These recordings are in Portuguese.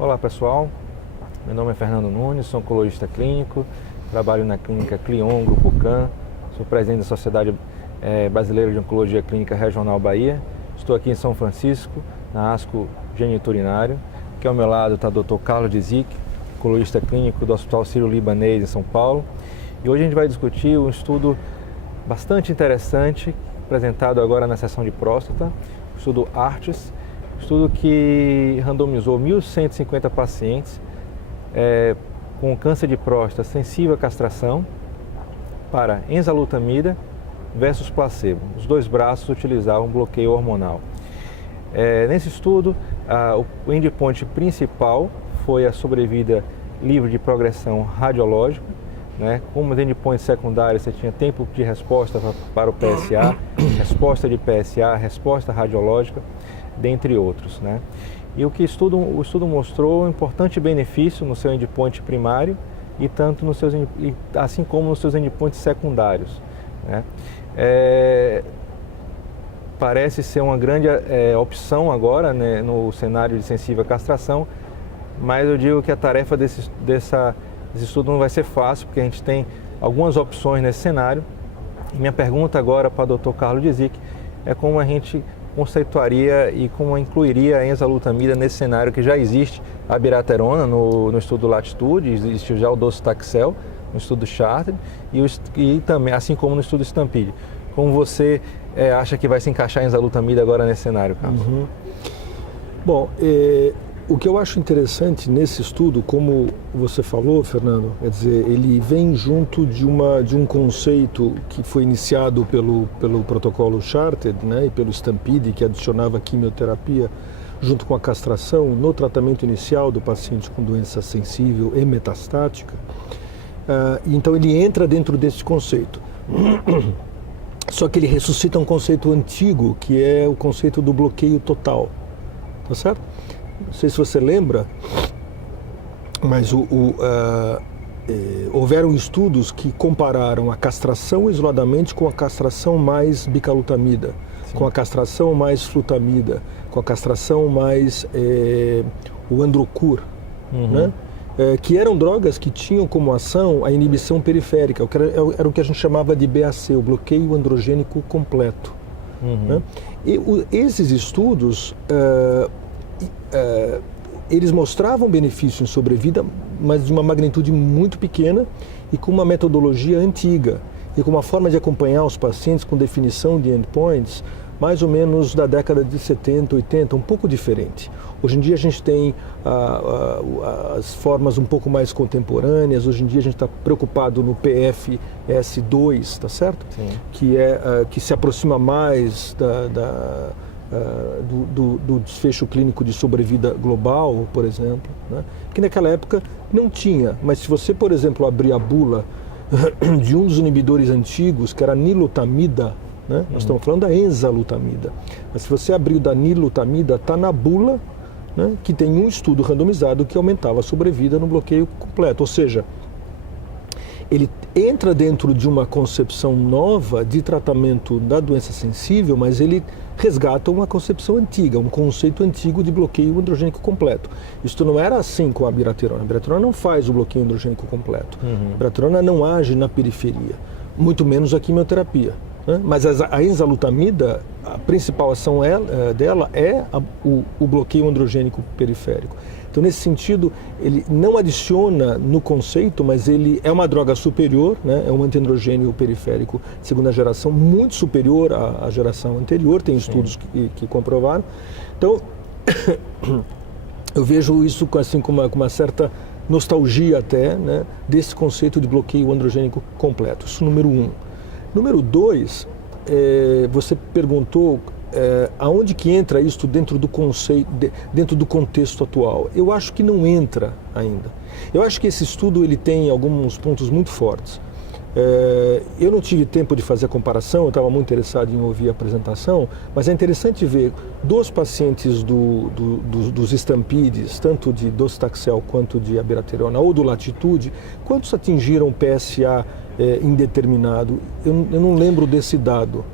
Olá pessoal, meu nome é Fernando Nunes, sou oncologista clínico, trabalho na clínica Clion, Grupo CAN, sou presidente da Sociedade Brasileira de Oncologia Clínica Regional Bahia, estou aqui em São Francisco, na ASCO Geniturinário, aqui ao meu lado está o Dr. Carlos Dzik, oncologista clínico do Hospital Sírio-Libanês em São Paulo, e hoje a gente vai discutir um estudo bastante interessante, apresentado agora na sessão de próstata, o estudo ARTES, estudo que randomizou 1.150 pacientes com câncer de próstata sensível à castração para enzalutamida versus placebo. Os dois braços utilizavam bloqueio hormonal. Nesse estudo, o endpoint principal foi a sobrevida livre de progressão radiológica. Como os endpoints secundários, você tinha tempo de resposta para o PSA, resposta de PSA, resposta radiológica, dentre outros. E o estudo mostrou um importante benefício no seu endpoint primário assim como nos seus endpoints secundários. Parece ser uma grande opção agora, no cenário de sensível à castração, mas eu digo que a tarefa desse estudo não vai ser fácil, porque a gente tem algumas opções nesse cenário. E minha pergunta agora para o Dr. Carlos Dzik é como a gente conceituaria e como incluiria a enzalutamida nesse cenário que já existe a abiraterona no estudo Latitude, existe já o docetaxel no estudo Charter e também, assim como no estudo Stampede. Como você acha que vai se encaixar a enzalutamida agora nesse cenário, Carlos? Bom, o que eu acho interessante nesse estudo, como você falou, Fernando, quer dizer, ele vem junto de um conceito que foi iniciado pelo protocolo Charted, e pelo Stampede, que adicionava quimioterapia junto com a castração no tratamento inicial do paciente com doença sensível e metastática. Então ele entra dentro desse conceito. Só que ele ressuscita um conceito antigo, que é o conceito do bloqueio total, tá certo? Não sei se você lembra, mas houveram estudos que compararam a castração isoladamente com a castração mais bicalutamida, com a castração mais flutamida, com a castração mais o Androcur, que eram drogas que tinham como ação a inibição periférica, era o que a gente chamava de BAC, o bloqueio androgênico completo. E esses estudos eles mostravam benefício em sobrevida, mas de uma magnitude muito pequena e com uma metodologia antiga e com uma forma de acompanhar os pacientes com definição de endpoints mais ou menos da década de 70, 80, um pouco diferente. Hoje em dia a gente tem as formas um pouco mais contemporâneas, hoje em dia a gente está preocupado no PFS2, tá certo? Sim. Que se aproxima mais do desfecho clínico de sobrevida global, por exemplo, que naquela época não tinha, mas se você, por exemplo, abrir a bula de um dos inibidores antigos, que era a nilutamida, nós estamos falando da enzalutamida, mas se você abrir o da nilutamida, está na bula, que tem um estudo randomizado que aumentava a sobrevida no bloqueio completo, ou seja, ele entra dentro de uma concepção nova de tratamento da doença sensível, mas ele resgata uma concepção antiga, um conceito antigo de bloqueio androgênico completo. Isso não era assim com a abiraterona. A abiraterona não faz o bloqueio androgênico completo. A abiraterona não age na periferia, muito menos a quimioterapia. Mas a enzalutamida, a principal ação dela é o bloqueio androgênico periférico. Então, nesse sentido, ele não adiciona no conceito, mas ele é uma droga superior, é um antiandrogênio periférico de segunda geração, muito superior à geração anterior, tem estudos que comprovaram. Então, eu vejo isso assim, com uma certa nostalgia até, desse conceito de bloqueio androgênico completo. Isso número 1. Número 2, você perguntou aonde que entra isso dentro do conceito, dentro do contexto atual? Eu acho que não entra ainda. Eu acho que esse estudo ele tem alguns pontos muito fortes. Eu não tive tempo de fazer a comparação, eu estava muito interessado em ouvir a apresentação, mas é interessante ver dos pacientes dos estampides, tanto de docetaxel quanto de abiraterona ou do Latitude, quantos atingiram PSA indeterminado. Eu não lembro desse dado.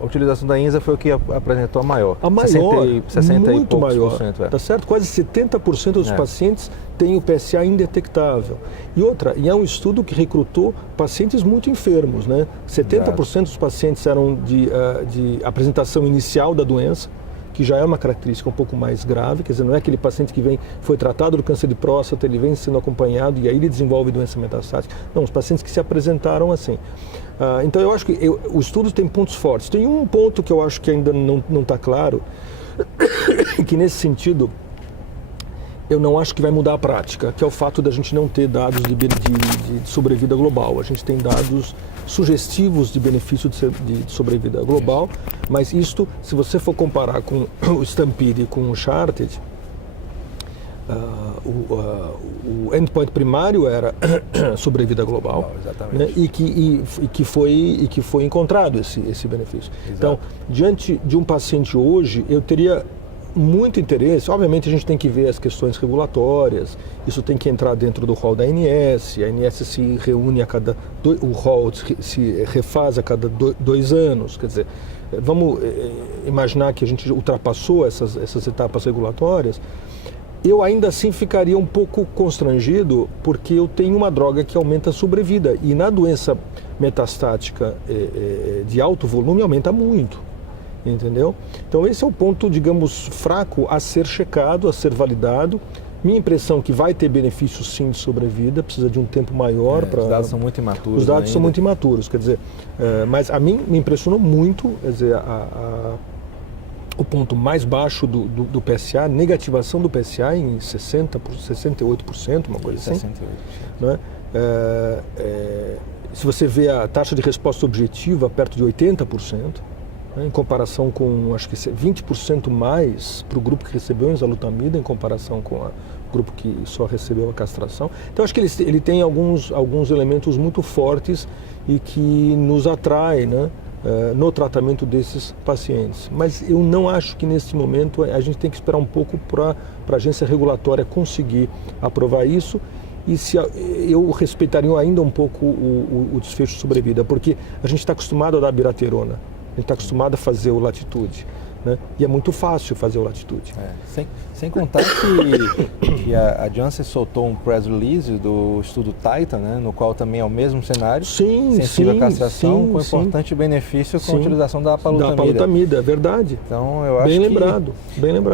A utilização da INSA foi o que apresentou a maior. A maior, 60 muito e poucos maior, por cento, tá certo? Quase 70% dos pacientes têm o PSA indetectável. E é um estudo que recrutou pacientes muito enfermos, né? 70% dos pacientes eram de apresentação inicial da doença, que já é uma característica um pouco mais grave, quer dizer, não é aquele paciente que foi tratado do câncer de próstata, ele vem sendo acompanhado e aí ele desenvolve doença metastática. Não, os pacientes que se apresentaram assim. Então eu acho que o estudo tem pontos fortes. Tem um ponto que eu acho que ainda não está claro, que nesse sentido eu não acho que vai mudar a prática, que é o fato da gente não ter dados de sobrevida global. A gente tem dados sugestivos de benefício de sobrevida global, mas isto, se você for comparar com o Stampede e com o Charted, o endpoint primário era sobrevida global, né, e que foi encontrado esse benefício. Exato. Então, diante de um paciente hoje, eu teria muito interesse. Obviamente a gente tem que ver as questões regulatórias, isso tem que entrar dentro do rol da ANS, a ANS se reúne o rol se refaz a cada 2 anos, quer dizer, vamos imaginar que a gente ultrapassou essas etapas regulatórias. Eu ainda assim ficaria um pouco constrangido, porque eu tenho uma droga que aumenta a sobrevida, e na doença metastática de alto volume aumenta muito. Entendeu? Então esse é o ponto, digamos, fraco a ser checado, a ser validado. Minha impressão é que vai ter benefício sim de sobrevida, precisa de um tempo maior para... Os dados são muito imaturos. Os dados são muito imaturos, quer dizer, mas a mim me impressionou muito, quer dizer, o ponto mais baixo do PSA, negativação do PSA em 68%, uma coisa assim. 68%. Né? Se você vê a taxa de resposta objetiva perto de 80%, em comparação com, acho que 20% mais para o grupo que recebeu enzalutamida em comparação com o grupo que só recebeu a castração. Então, acho que ele tem alguns elementos muito fortes e que nos atrai, né, no tratamento desses pacientes. Mas eu não acho que nesse momento a gente tem que esperar um pouco para a agência regulatória conseguir aprovar isso. E eu respeitaria ainda um pouco o desfecho de sobrevida, porque a gente está acostumado a dar abiraterona. A gente está acostumado a fazer o Latitude, né? E é muito fácil fazer o Latitude. Sem contar que a Janssen soltou um press release do estudo Titan, né? No qual também é o mesmo cenário, sensível à castração, com importante benefício com a utilização da apalutamida. Da apalutamida, é verdade. Então, eu acho bem lembrado.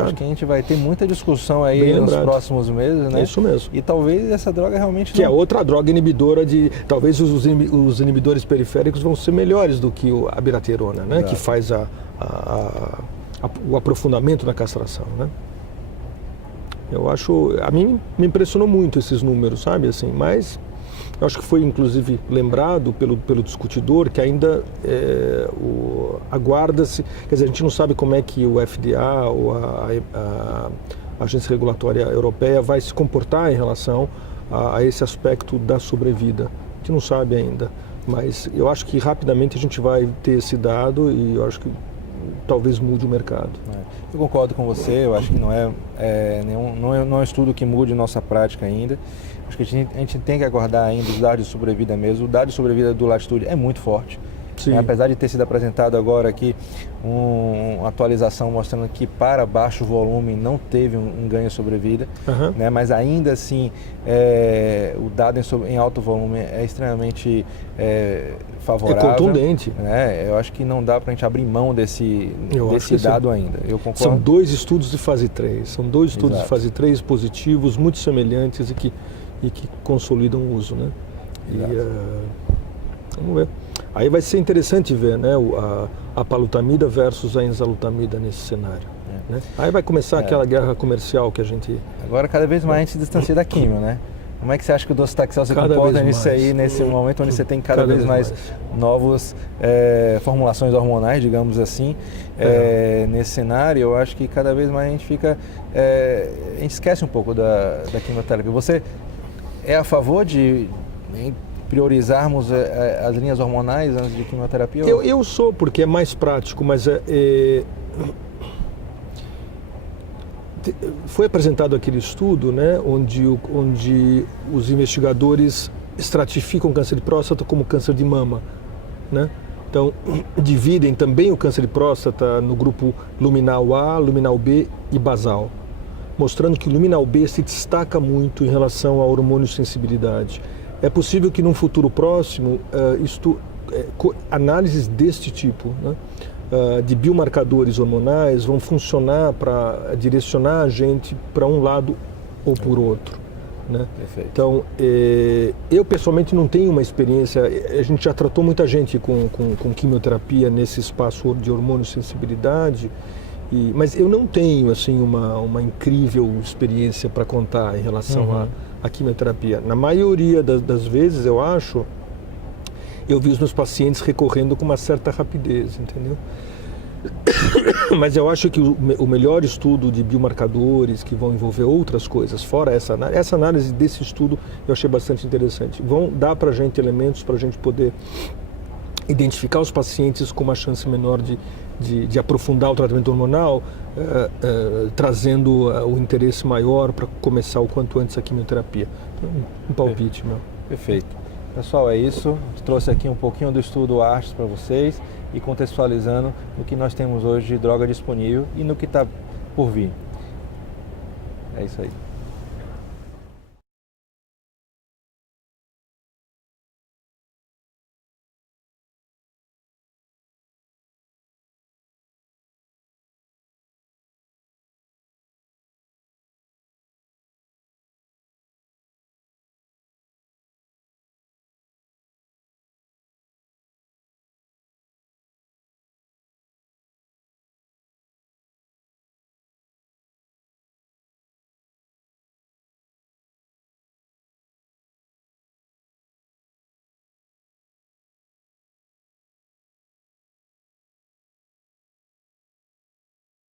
Acho que a gente vai ter muita discussão aí nos próximos meses, né? É isso mesmo. E talvez essa droga realmente que é outra droga inibidora talvez os inibidores periféricos vão ser melhores do que a abiraterona, né? Que faz o aprofundamento na castração, né? Eu acho, a mim me impressionou muito esses números, sabe, assim, mas eu acho que foi inclusive lembrado pelo discutidor que ainda aguarda-se, quer dizer, a gente não sabe como é que o FDA ou a Agência Regulatória Europeia vai se comportar em relação a esse aspecto da sobrevida. A gente não sabe ainda, mas eu acho que rapidamente a gente vai ter esse dado e eu acho que talvez mude o mercado. Eu concordo com você, eu acho que não é um estudo que mude nossa prática ainda. Acho que a gente tem que aguardar ainda os dados de sobrevida mesmo. O dado de sobrevida do Latitude é muito forte. Apesar de ter sido apresentado agora aqui uma atualização mostrando que para baixo volume não teve um ganho de sobrevida, né? Mas ainda assim o dado em alto volume é extremamente favorável. É contundente. Né? Eu acho que não dá para a gente abrir mão desse dado ainda. Eu concordo. São 2 estudos de fase 3. São 2 estudos de fase 3 positivos, muito semelhantes e que consolidam o uso, né? Vamos ver. Aí vai ser interessante ver, né, a apalutamida versus a enzalutamida nesse cenário. Né? Aí vai começar aquela guerra comercial que a gente... Agora cada vez mais a gente se distancia da químio, né? Como é que você acha que o docetaxel se Cada comporta vez nisso mais. aí, nesse momento onde você tem cada vez mais novas formulações hormonais, digamos assim, nesse cenário? Eu acho que cada vez mais a gente fica... a gente esquece um pouco da quimioterapia. Você é a favor de priorizarmos as linhas hormonais antes de quimioterapia? Eu sou, porque é mais prático, mas foi apresentado aquele estudo, né, onde os investigadores estratificam câncer de próstata como câncer de mama, né? Então, dividem também o câncer de próstata no grupo luminal A, luminal B e basal, mostrando que o luminal B se destaca muito em relação à hormoniosensibilidade. É possível que num futuro próximo, análises deste tipo, né, de biomarcadores hormonais vão funcionar para direcionar a gente para um lado ou por outro, né? Perfeito. Então, eu pessoalmente não tenho uma experiência, a gente já tratou muita gente com quimioterapia nesse espaço de hormoniosensibilidade, mas eu não tenho assim uma incrível experiência para contar em relação à quimioterapia. Na maioria das vezes, eu vi os meus pacientes recorrendo com uma certa rapidez, entendeu? Mas eu acho que o melhor estudo de biomarcadores, que vão envolver outras coisas, fora essa análise desse estudo, eu achei bastante interessante. Vão dar para a gente elementos para a gente poder identificar os pacientes com uma chance menor de aprofundar o tratamento hormonal, trazendo o interesse maior para começar o quanto antes a quimioterapia. Um palpite, meu. Perfeito. Pessoal, é isso. Trouxe aqui um pouquinho do estudo ARCHES para vocês e contextualizando o que nós temos hoje de droga disponível e no que está por vir. É isso aí.